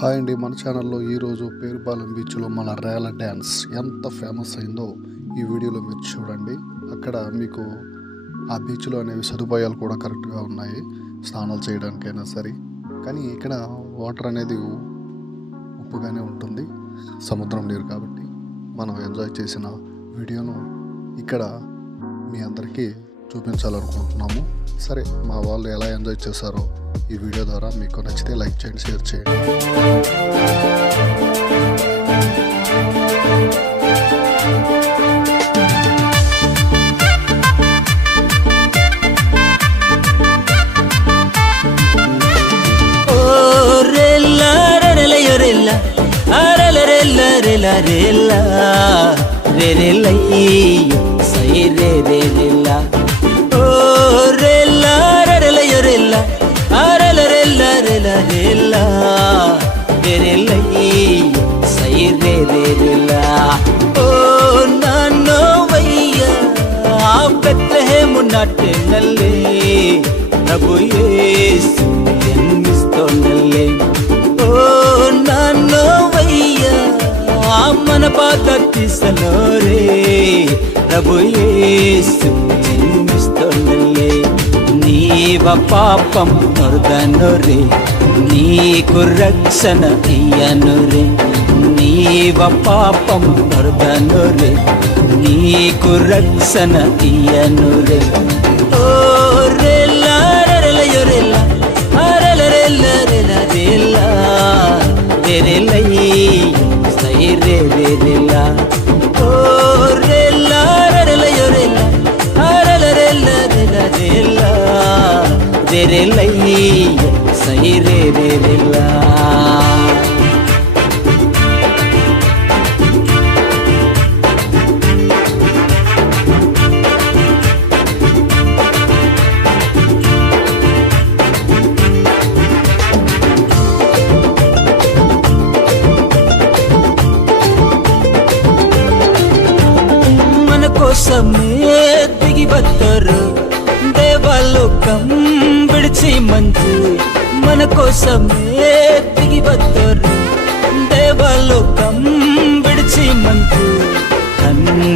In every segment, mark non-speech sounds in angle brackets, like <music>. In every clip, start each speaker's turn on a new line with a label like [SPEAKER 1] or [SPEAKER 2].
[SPEAKER 1] Hi అండి మన ఛానల్లో ఈరోజు పేరుపాలెం బీచ్లో మన రేల డ్యాన్స్ ఎంత ఫేమస్ అయిందో ఈ వీడియోలో మీరు చూడండి. అక్కడ మీకు ఆ బీచ్లో అనేవి సదుపాయాలు కూడా కరెక్ట్గా ఉన్నాయి స్నానాలు చేయడానికైనా సరే. కానీ ఇక్కడ వాటర్ అనేది ఉప్పుగానే ఉంటుంది సముద్రం నీరు కాబట్టి మనం ఎంజాయ్ చేసిన వీడియోను ఇక్కడ మీ అందరికీ చూపించాలనుకుంటున్నాము. సరే మా వాళ్ళు ఎలా ఎంజాయ్ చేశారో ఈ వీడియో ద్వారా మీకు నచ్చితే లైక్ చేయండి షేర్ చేయండి.
[SPEAKER 2] Oh, rella, rella, ప్రభు యేసు జన్మిస్తోండల్లే ఓ నాన్నోవయ్యా మన పాత తీసలోరే. ప్రభు యేసు జన్మిస్తోండల్లే నీవ పాపం నొరదను రే నీకు రక్షణ ఇయ్యను రే నీవ పాపం నొరదను రే నీకు రక్షణ ఇయ్యను రే ఓ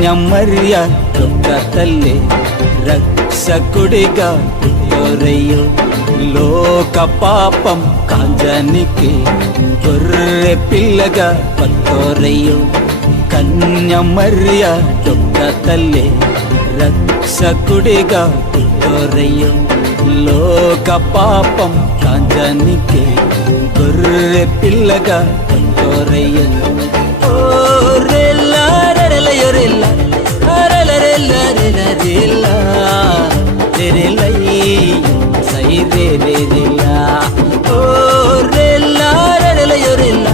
[SPEAKER 2] కన్యమర్య యొక్క తల్లి రక్షకుడిగా పుట్టోరయ్యో. లోక పాపం కాంజనికి గొర్రె పిల్లగా పట్టోరయ్యో. కన్యమర్య యొక్క తల్లి రక్షకుడిగా పుట్టోరయ్యో. లోక పాపం కాంజనికి గొర్రె పిల్లగా పట్టోరయ్యో. ఓ இல்லையொரில்ல செய்தேரில்லா ஓர் எல்லாரிலையொரில்ல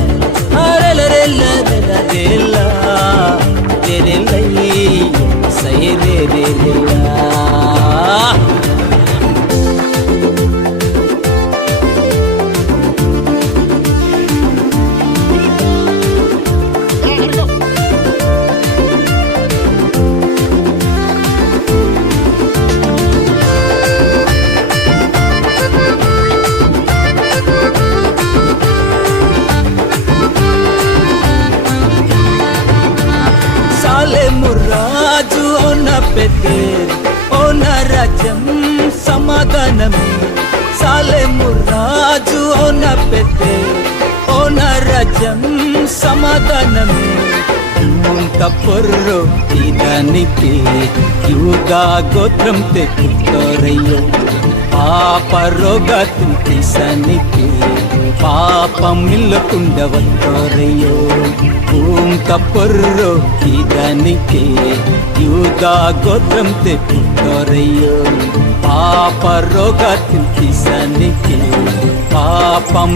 [SPEAKER 2] ఓన పెద్దే. ఓన రాజ్యం సమాధానమే సాలెము రాజు ఓ పెద్దే ఓ నరాజ్యం సమాధానమే ముంత పొర్రో ఇదానికి యూదా గోత్రం తెక్కుతోరయ్యో పాప రోగం తీసానికి పాపం నిల్లకుండవత్తోరయ్యో భూంత పొర్రో ఇదానికి యూదా గోత్రం తెక్కుతోరయ్యో పాప రోగం తీసానికి పాపం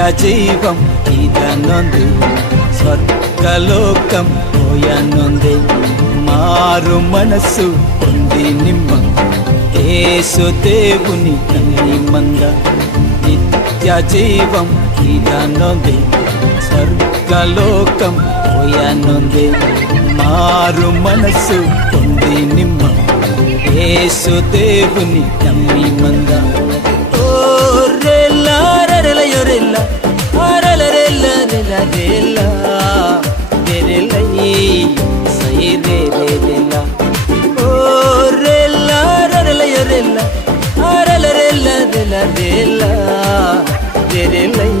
[SPEAKER 2] నిత్య జీవం ఇదనుంది. స్వర్గలోకం పోయనుంది. మారు మనసు పొంది నిమ్మ. యేసు దేవుని మంద. నిత్య జీవం ఇదనుంది. స్వర్గలోకం పోయనుంది. మారు మనసు పొంది నిమ్మ. యేసు దేవుని నమ్మి మంద. రెల రెల్ల రెలై సై రే రే రెల్ల ఓ రెల్ల రెల యొరెల్ల అరల రెల్ల రెల రెల్ల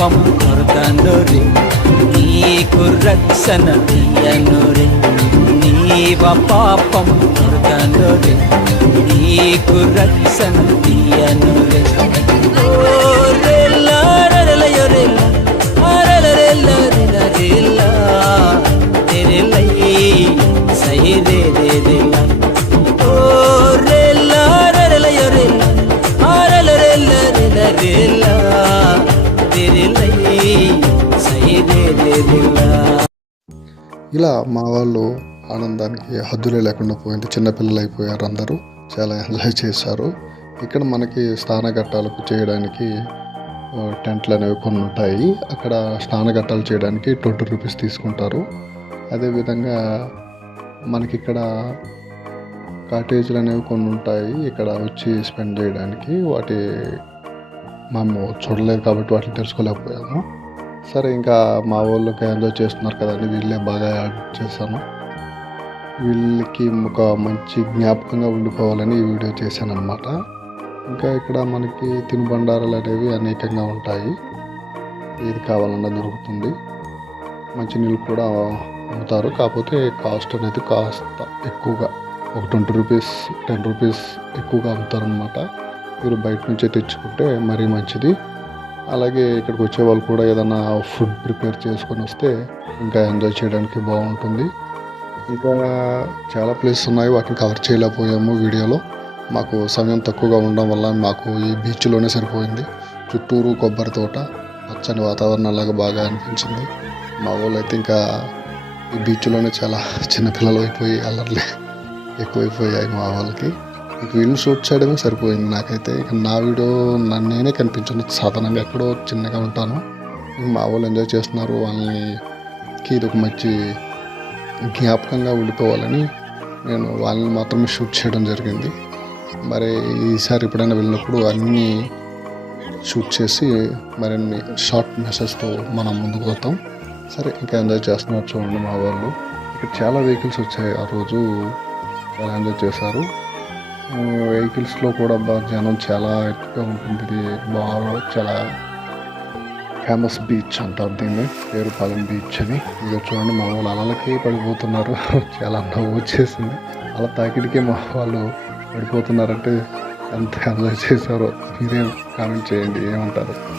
[SPEAKER 2] పాపం కొరదనురే నీకు రక్షణ తీయను రే నీవ పాపం కొరదనురే నీకు రక్షణ తీయను రే
[SPEAKER 1] ఇలా మా వాళ్ళు ఆనందానికి హద్దులే లేకుండా పోయింది. చిన్నపిల్లలు అయిపోయారు అందరూ. చాలా ఎంజాయ్ చేశారు. ఇక్కడ మనకి స్నానఘట్టాలకు చేయడానికి టెంట్లు అనేవి కొన్ని ఉంటాయి. అక్కడ స్నానఘట్టాలు చేయడానికి ట్వంటీ రూపీస్ తీసుకుంటారు. అదేవిధంగా మనకి ఇక్కడ కాటేజీలు అనేవి కొన్ని ఉంటాయి. ఇక్కడ వచ్చి స్పెండ్ చేయడానికి వాటి మేము చూడలేదు కాబట్టి వాటిని తెలుసుకోలేకపోయాము. సరే ఇంకా మా వాళ్ళకి ఎంజాయ్ చేస్తున్నారు కదండి వీళ్ళే బాగా యాడ్ చేశాను. వీళ్ళకి ఒక మంచి జ్ఞాపకంగా ఉండిపోవాలని ఈ వీడియో చేశాను అనమాట ఇంకా ఇక్కడ మనకి తినుబండారాలు అనేవి అనేకంగా ఉంటాయి. ఏది కావాలన్నా దొరుకుతుంది. మంచినీళ్ళు కూడా అమ్ముతారు. కాకపోతే కాస్ట్ అనేది కాస్త ఎక్కువగా ఒక ట్వంటీ రూపీస్ టెన్ రూపీస్ ఎక్కువగా అమ్ముతారనమాట మీరు బయట నుంచే తెచ్చుకుంటే మరీ మంచిది. అలాగే ఇక్కడికి వచ్చే వాళ్ళు కూడా ఏదైనా ఫుడ్ ప్రిపేర్ చేసుకొని వస్తే ఇంకా ఎంజాయ్ చేయడానికి బాగుంటుంది. ఇంకా చాలా ప్లేసెస్ ఉన్నాయి వాటిని కవర్ చేయలేకపోయాము వీడియోలో. మాకు సమయం తక్కువగా ఉండడం వల్ల మాకు ఈ బీచ్లోనే సరిపోయింది. చుట్టూరు కొబ్బరి తోట పచ్చని వాతావరణం అలాగా బాగా అనిపించింది. మా వాళ్ళు అయితే ఇంకా ఈ బీచ్లోనే చాలా చిన్నపిల్లలు అయిపోయి అల్లర్లే ఎక్కువైపోయాయి మా వాళ్ళకి. ఇక వీళ్ళు షూట్ చేయడమే సరిపోయింది నాకైతే. ఇక నా వీడియో నన్ను నేనే కనిపించను. సాధారణంగా ఎక్కడో చిన్నగా ఉంటాను. మా వాళ్ళు ఎంజాయ్ చేస్తున్నారు. వాళ్ళని ఇది ఒక మంచి జ్ఞాపకంగా ఉండిపోవాలని నేను వాళ్ళని మాత్రమే షూట్ చేయడం జరిగింది. మరి ఈసారి ఎప్పుడైనా వెళ్ళినప్పుడు అన్నీ షూట్ చేసి మరిన్ని షార్ట్ మెసేజ్తో మనం ముందుకు పోతాం. సరే ఇంకా ఎంజాయ్ చేస్తున్నారు చూడండి మా వాళ్ళు. ఇక్కడ చాలా వెహికల్స్ వచ్చాయి ఆ రోజు. చాలా ఎంజాయ్ చేశారు. వెహికల్స్లో కూడా బాగా జనం చాలా ఎక్కువగా ఉంటుంది. ఇది బాగా చాలా ఫేమస్ బీచ్ అంటారు దీన్ని. పేరుపాలెం బీచ్ అని. ఇక చూడండి మా వాళ్ళు అలలకి పడిపోతున్నారు. <laughs> చాలా నవ్వు వచ్చేసింది. అలా తాకిడికే మా వాళ్ళు పడిపోతున్నారంటే ఎంత ఎంజాయ్ చేశారో మీరేం కామెంట్ చేయండి ఏమంటారు?